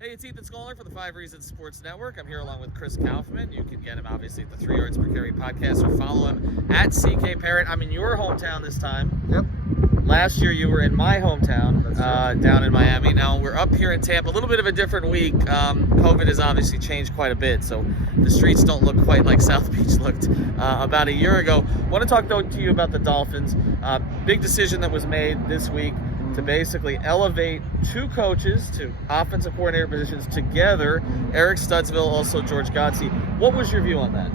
Hey, it's Ethan Skolnick for the 5 Reasons Sports Network. I'm here along with Chris Kouffman. You can get him, obviously, at the 3 Yards Per Carry podcast or follow him at CK Parrott. I'm in your hometown this time. Yep. Last year, you were in my hometown, That's down in Miami. Now, we're up here in Tampa. A little bit of a different week. COVID has obviously changed quite a bit, so the streets don't look quite like South Beach looked about a year ago. I want to talk, though, to you about the Dolphins. Big decision that was made this week to basically elevate 2 coaches to offensive coordinator positions together, Eric Studesville, also George Godsey. What was your view on that?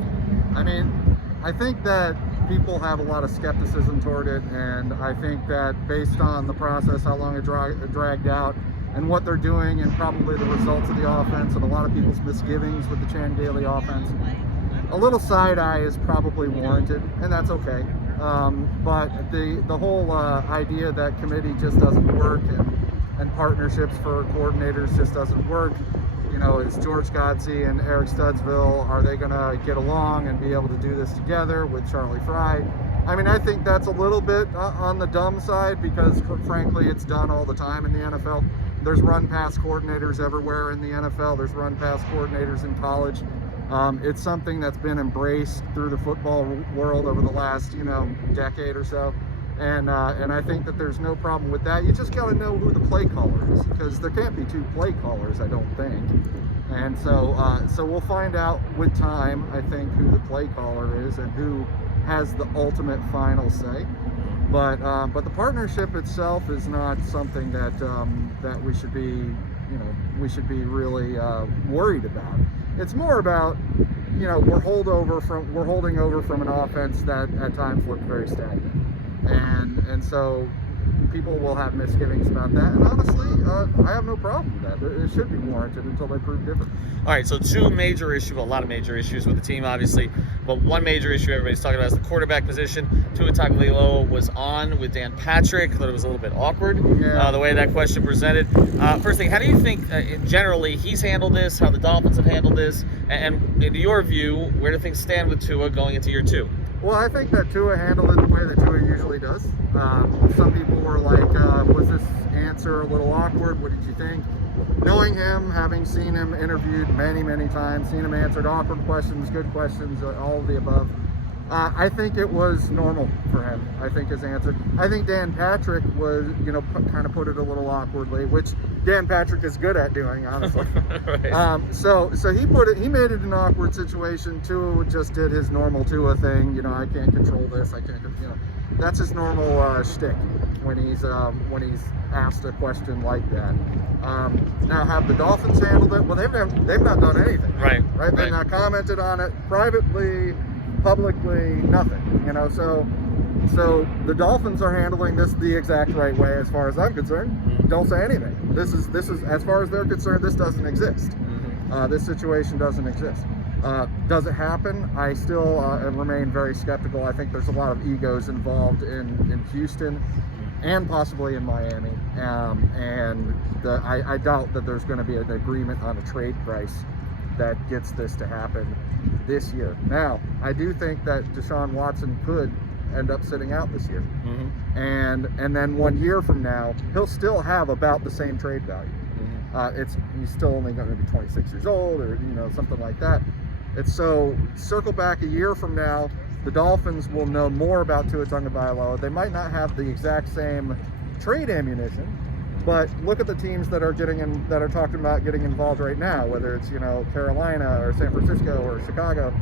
I mean, I think that people have a lot of skepticism toward it, and I think that based on the process, how long it dragged out, and what they're doing, and probably the results of the offense, and a lot of people's misgivings with the Chan Gailey offense, a little side eye is probably warranted, and that's okay. But the whole idea that committee just doesn't work and partnerships for coordinators just doesn't work. You know, is George Godsey and Eric Studesville, are they going to get along and be able to do this together with Charlie Fry? I mean, I think that's a little bit on the dumb side because, frankly, it's done all the time in the NFL. There's run-pass coordinators everywhere in the NFL. There's run-pass coordinators in college. It's something that's been embraced through the football world over the last, decade or so. And I think that there's no problem with that. You just got to know who the play caller is, because there can't be 2 play callers, I don't think. And so we'll find out with time, I think, who the play caller is and who has the ultimate final say. But the partnership itself is not something that we should be really worried about. It's more about, we're holding over from an offense that at times looked very stagnant. And so people will have misgivings about that. And honestly, I have no problem with that. It should be warranted until they prove different. All right, so 2 major issues, a lot of major issues with the team, obviously. But one major issue everybody's talking about is the quarterback position. Tua Tagovailoa was on with Dan Patrick. I thought it was a little bit awkward, the way that question presented. First thing, how do you think, generally, he's handled this, how the Dolphins have handled this? And in your view, where do things stand with Tua going into year 2? Well, I think that Tua handled it the way that Tua usually does. Some people were like, was this answer a little awkward? What did you think? Knowing him, having seen him interviewed many, many times, seen him answered awkward questions, good questions, all of the above, I think it was normal for him. I think his answer. I think Dan Patrick was, kind of put it a little awkwardly, which Dan Patrick is good at doing, honestly. Right. So he made it an awkward situation. Tua just did his normal Tua thing. I can't control this. I can't, that's his normal shtick when he's asked a question like that. Now, have the Dolphins handled it? Well, they've not done anything. Right. They've not commented on it privately, publicly, nothing. So the Dolphins are handling this the exact right way, as far as I'm concerned. Don't say anything. This is as far as they're concerned, this doesn't exist. This situation doesn't exist. Does it happen? I still remain very skeptical. I think there's a lot of egos involved in Houston and possibly in Miami. I doubt that there's going to be an agreement on a trade price that gets this to happen this year. Now, I do think that Deshaun Watson could end up sitting out this year. And then 1 year from now, he'll still have about the same trade value. He's still only going to be 26 years old or, something like that. So circle back a year from now, the Dolphins will know more about Tua Tagovailoa. They might not have the exact same trade ammunition, but look at the teams that are talking about getting involved right now, whether it's, Carolina or San Francisco or Chicago.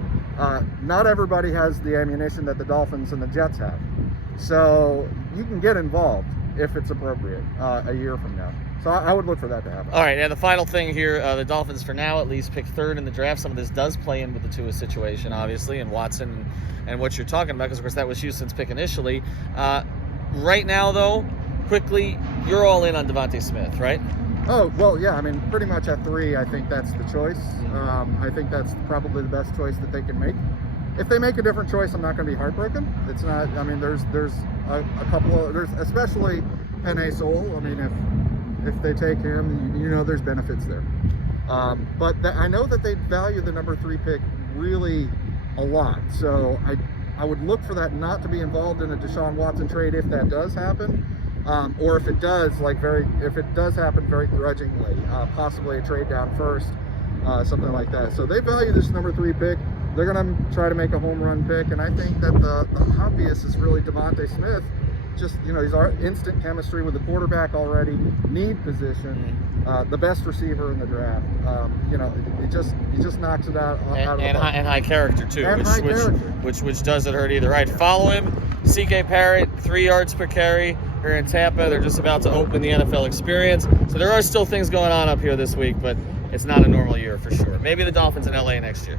Not everybody has the ammunition that the Dolphins and the Jets have. So you can get involved if it's appropriate a year from now. So I would look for that to happen. All right, and the final thing here, the Dolphins for now at least pick 3rd in the draft. Some of this does play in with the Tua situation, obviously, and Watson and what you're talking about, because, of course, that was Houston's pick initially. Right now, though, quickly, you're all in on Devonta Smith, right? Oh, well, yeah, I mean, pretty much at 3, I think that's the choice. I think that's probably the best choice that they can make. If they make a different choice, I'm not going to be heartbroken. It's not, I mean, there's a couple of, especially Penei Sewell. I mean, if they take him, there's benefits there. But I know that they value the number 3 pick really a lot. So I would look for that not to be involved in a Deshaun Watson trade if that does happen. or if it does, if it does happen very grudgingly, possibly a trade down first, something like that. So they value this number 3 pick. They're going to try to make a home run pick, and I think that the obvious is really Devonta Smith. Just, he's our instant chemistry with the quarterback already, need position, the best receiver in the draft. He just knocks it out of the park. And high character too, And high character. which doesn't hurt either. Right, follow him. CK Parrott, 3 yards per carry here in Tampa. They're just about to open the NFL experience, so there are still things going on up here this week, but it's not a normal year for sure. Maybe the Dolphins in LA next year.